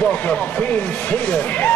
Welcome, Team Sweden.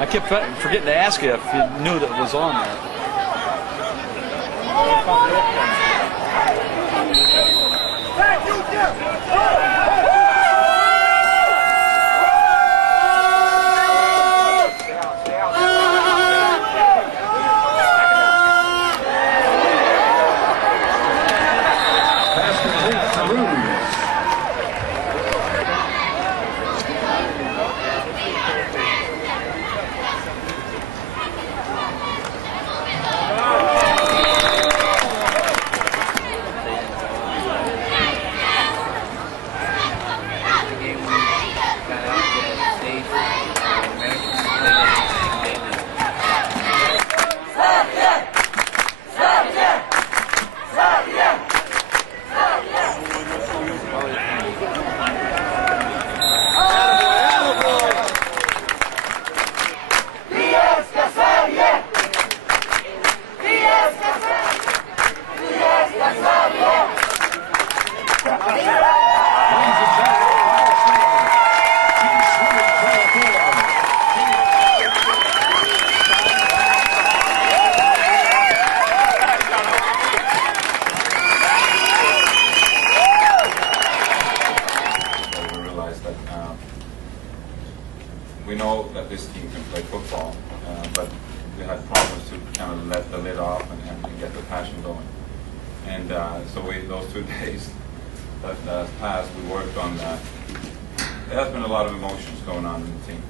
I kept forgetting to ask you if you knew that it was on there. We know that this team can play football, but we had problems to kind of let the lid off and get the passion going. And so those 2 days that passed, we worked on that. There has been a lot of emotions going on in the team.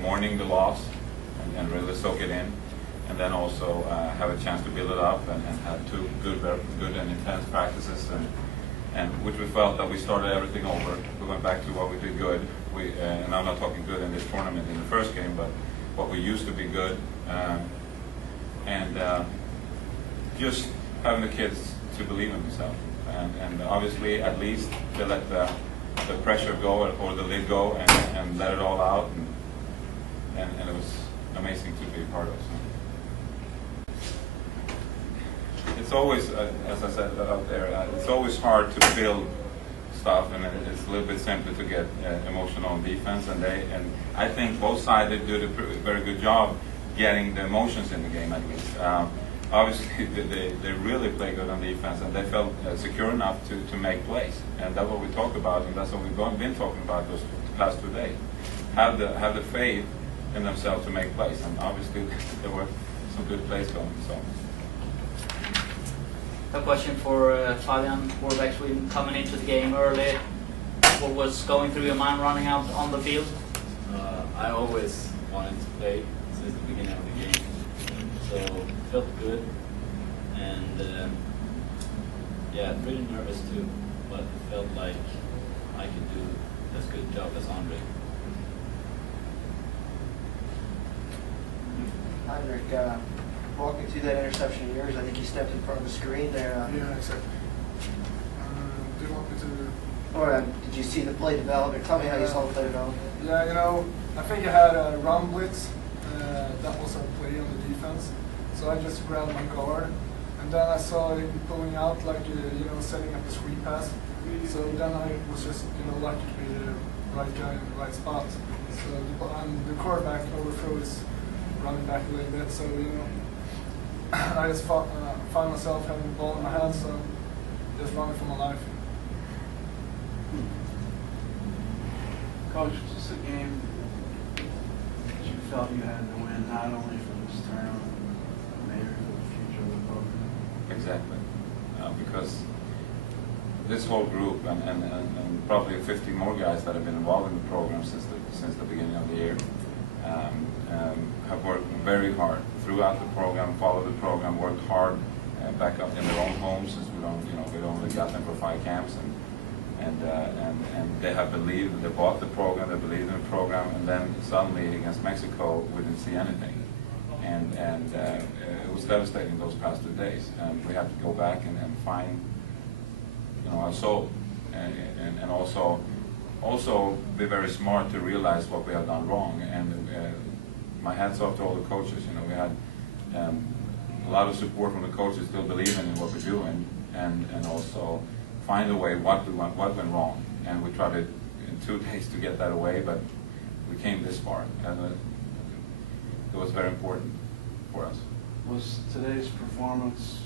Mourning the loss and really soak it in, and then also have a chance to build it up and have 2 good and intense practices, and which we felt that we started everything over. We went back to what we did good. And I'm not talking good in this tournament in the first game, but what we used to be good, and just having the kids to believe in themselves, and obviously at least to let the pressure go or the lid go and let it all out, and it was amazing to be a part of. So it's always, as I said out there, it's always hard to build stuff, and it's a little bit simpler to get emotional on defense, and I think both sides did a very good job getting the emotions in the game at least. obviously they really play good on defense, and they felt secure enough to make plays, and that's what we talk about, and that's what we've been talking about those past 2 days. Have the faith in themselves to make plays, and obviously there were some good plays going. So. A question for Fabian, quarterback Sweden, coming into the game early. What was going through your mind running out on the field? I always wanted to play since the beginning of the game, so it felt good, and yeah, pretty nervous too, but it felt like I could do as good a job as Andre. Henrik, walk me through that interception of yours. I think you stepped in front of the screen there. Yeah, exactly. Do you want me to... Or did you see the play develop? Or tell me how you saw the play develop. Yeah, you know, I think I had a run blitz. That was a play on the defense. So I just grabbed my guard. And then I saw him pulling out, like, you know, setting up a screen pass. So then I was just, you know, lucky to be the right guy in the right spot. So the quarterback overthrow is running back a little bit. So, you know, I just found myself having the ball in my hand, so just running for my life. Coach, just a game that you felt you had to win, not only for this tournament, but maybe for the future of the program. Exactly, because this whole group and probably 50 more guys that have been involved in the program since the beginning of the year have worked very hard throughout the program, followed the program, worked hard back up in their own homes, since we only got them for 5 camps, and they have believed, they bought the program, they believed in the program, and then suddenly against Mexico we didn't see anything, and it was devastating those past 2 days, and we have to go back and find, you know, our soul, and also be very smart to realize what we have done wrong. And my hats off to all the coaches. You know, we had a lot of support from the coaches, still believing in what we're doing, and also find a way what went wrong. And we tried in 2 days to get that away, but we came this far, and it was very important for us. Was today's performance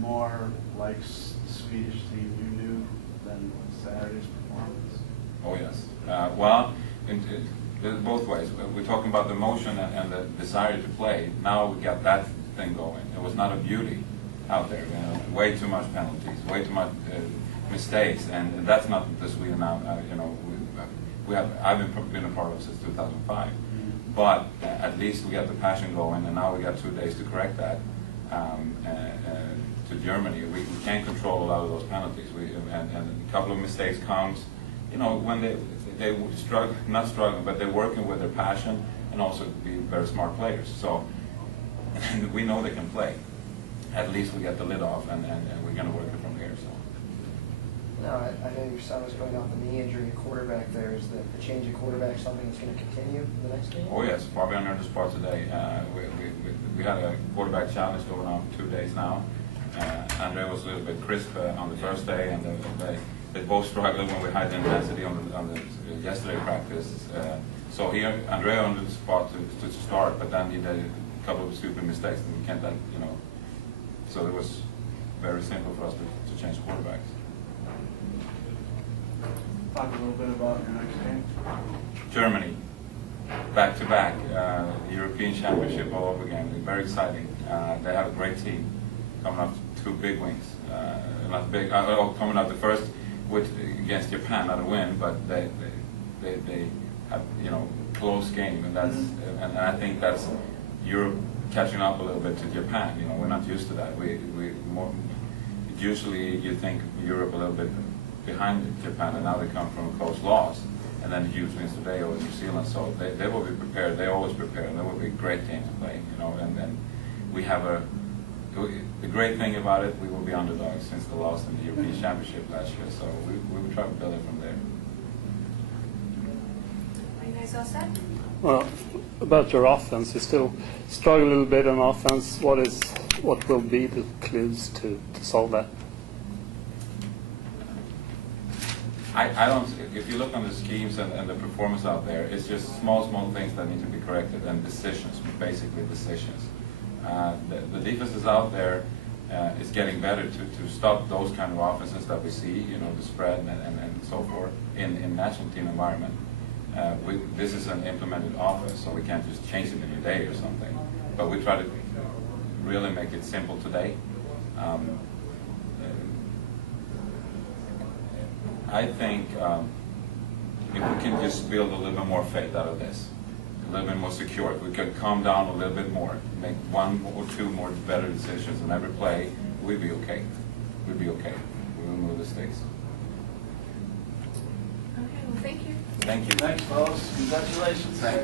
more like the Swedish team you knew than Saturday's performance? Oh yes. Well, both ways. We're talking about the motion and the desire to play. Now we got that thing going. It was not a beauty out there. You know, way too much penalties, way too much mistakes, and that's not the Sweden now. You know, I've been a part of since 2005. But at least we got the passion going, and now we got 2 days to correct that. To Germany, we can't control a lot of those penalties. And a couple of mistakes comes. You know, when they struggle, not struggling, but they're working with their passion and also be very smart players. So we know they can play. At least we get the lid off, and we're going to work it from here. So. No, I know your son was going off the knee injury at quarterback there. Is the change of quarterback something that's going to continue in the next game? Oh yes, Fabian Söderberg spot today. We had a quarterback challenge going on 2 days now. Andre was a little bit crisp on the first day, and they both struggled when we had the intensity on the yesterday practice. So Andre on the spot to start, but then he did a couple of stupid mistakes, and we can't, you know. So it was very simple for us to change quarterbacks. Talk a little bit about your next game. Germany, back to back, European Championship all over again. Very exciting. They have a great team. Coming up 2 big wins. Not big. Coming up the first against Japan, not a win, but they have, you know, close game, and that's and I think that's Europe catching up a little bit to Japan. You know, we're not used to that. Usually you think Europe a little bit behind Japan, and now they come from a close loss, and then huge wins today over New Zealand. So they will be prepared. They always prepare, and they will be a great team to play. You know, and we have the great thing about it, we will be underdogs since the loss in the European Championship last year. So we will try to build it from there. Are you guys all set? Well, about your offense, you still struggle a little bit on offense. What will be the clues to solve that? I don't. If you look on the schemes and the performance out there, it's just small things that need to be corrected, and decisions, basically decisions. The defenses out there is getting better to stop those kind of offenses that we see, you know, the spread and so forth in national team environment. This is an implemented offense, so we can't just change it in a day or something. But we try to really make it simple today. I think if we can just build a little bit more faith out of this, a little bit more secure, if we could calm down a little bit more, make one or two more better decisions in every play, we'd be okay. We'd be okay. We will move the stakes. Okay, well, thank you. Thank you. Thanks, fellas. Congratulations.